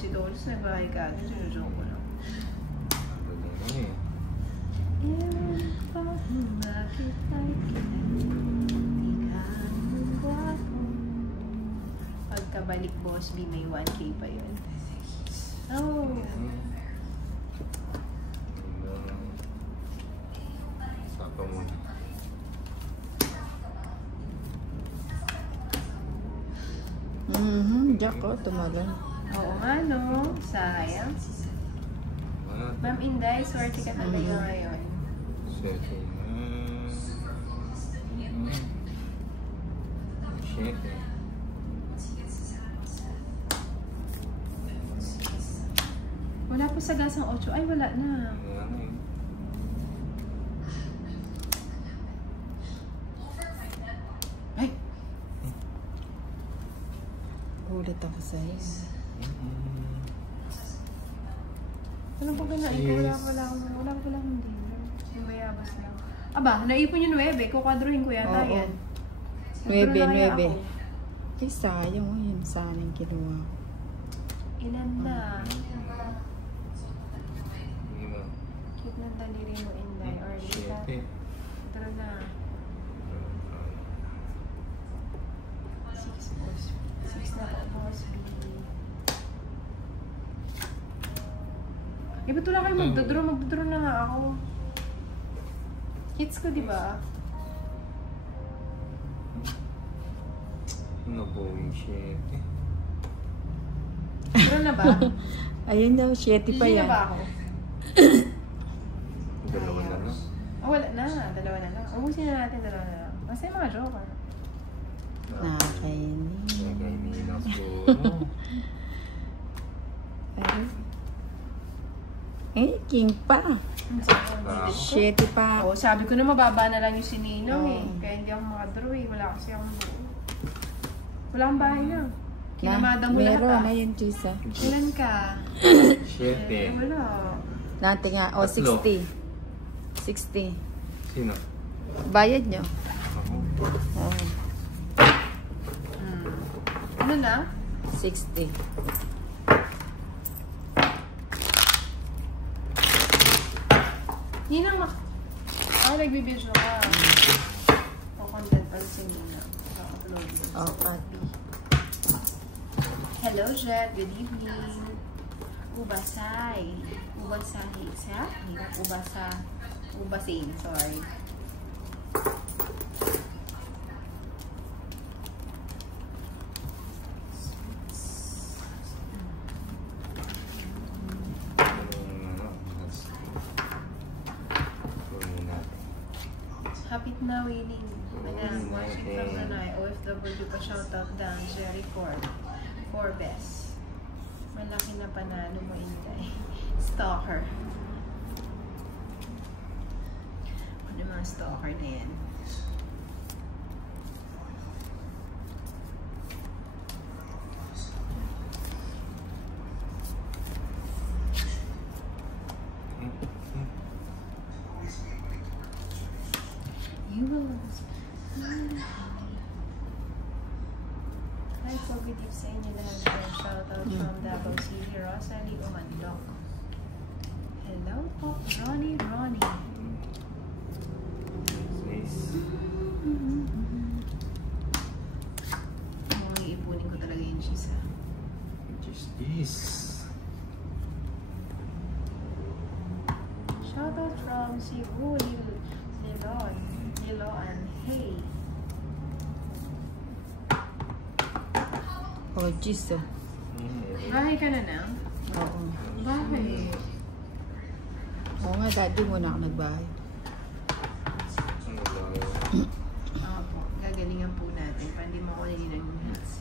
si Doris, nagbahay ka agad. Sinujoke ko lang. Pagkabalik boss B, may 1K pa yun. Oh! Saka mo. Jack ko, tumagal. Oo nga, no? Sayang. Ma'am Inday, swerte ka talaga ngayon. Swerte. Swerte. Wala po sa gasang 8. Ay, wala na. Ay! Ulit ako sa'yo. Ano ba ganain ko? Wala akong dinner. Yung bayabas lang. Aba, naipon yung 9. Kukwadrohin ko yata yan. 9. Ay, sayang mo yun. Sanang kinuha. Ilan na? Cute ng daliri mo, Inday. Or dita. Tara na. 6 na po, boss B. Eh, ba't wala kayo magdodraw? Magdodraw na nga ako. Hits ko, di ba? Nabuhin siya. Draw na ba? Ayun daw, 7 pa Hindi yan. na ba ako? Dalawa na lang. Oh, wala na. Dalawa na lang. Ubusin na natin, dalawa na lang. Basta yung mga joker. Nakakainis. Nakakainis po. Eh, king pa. 7 pa. Oh, sabi ko na mababa na lang yung sininong eh. Kaya hindi ako makadraw eh. Wala kasi akong buo. Wala akong bahay na. Kinamada mo lahat meron na yun, Chisa. Ilan ka? 7. Wala. Nati nga, 60. 60. Sino? Bayad nyo. Ako. Ano na? 60. Yun ang nagbibidyo ka. O content palasin muna. Upload mo. Oh, copy. Hello, Jet. Good evening. Ubasay. Ubasay. Sa? Ubasin. Sorry. Happy na winning. Ayan, watching from Brunei. OFW pa shoutout down. Jerry Forbes. Malaki na panalo mo, Inday. Stalker. Ano yung mga stalker na yan? Hi po, good evening sa inyo lahat. Shoutout from Davao City, Rosalie Umandok. Hello po, Ronnie. Mukhang iipunin ko talaga yun, Shisa. Just this. Shoutout from Cebu, Liloan. Hey! Oh, jeez, oh. Bahay ka na na? Oo. Bahay. Oo nga, dati muna ako nagbahay. Opo, gagalingan po natin. Pa hindi mo ako nililang yung hits.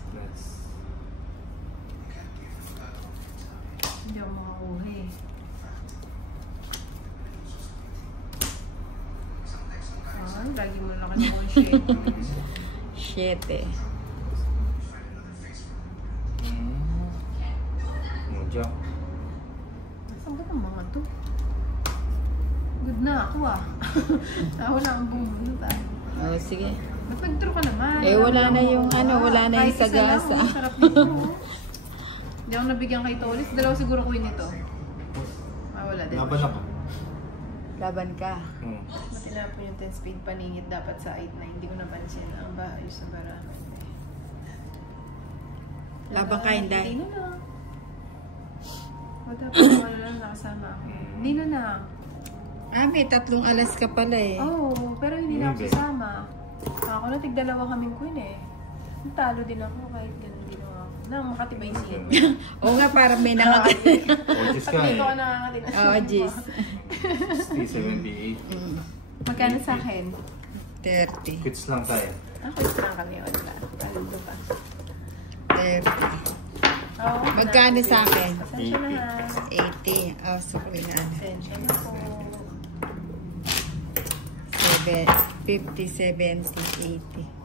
Hindi ako makakuha eh. Lagi mo lang kasi kung shit. 7. Mojo. Saan ba ng mga to? Good na ako ah. Wala akong bumunod ah. Oh, sige. Ba't nag-draw ka naman? Eh, wala na yung ano, wala na yung sagasa. Sarap nito. Hindi ako nabigyan kay Tolis. Dalawa siguro queen nito. Ah, wala din. Laban ako. Laban ka. Matinapon yung 10 speed paningit dapat sa 8-9. Hindi ko napansin. Ang ayos na barahan. Laban ka, Inday. Hindi na lang. O dapat ano lang nakasama ako. Hindi na lang. Ah, may 3 alas ka pala eh. Oo, pero hindi na ako sasama. Ako na tig-2 kaming queen eh. Talo din ako kahit ganun din ako. Nang makatibay siya. Oo nga, parang may nakatid. Oh, Diyos ka eh. Dito ako nakakatid. Oo, jeez. 78. Magkano sa akin? 30. Quits lang tayo. Ako lang kami. Wala. Talento pa. 30. Oo. Magkano sa akin? Pasensya na ha. 80. Oh, so queen na. Pasensya na po. 50, 70, 80.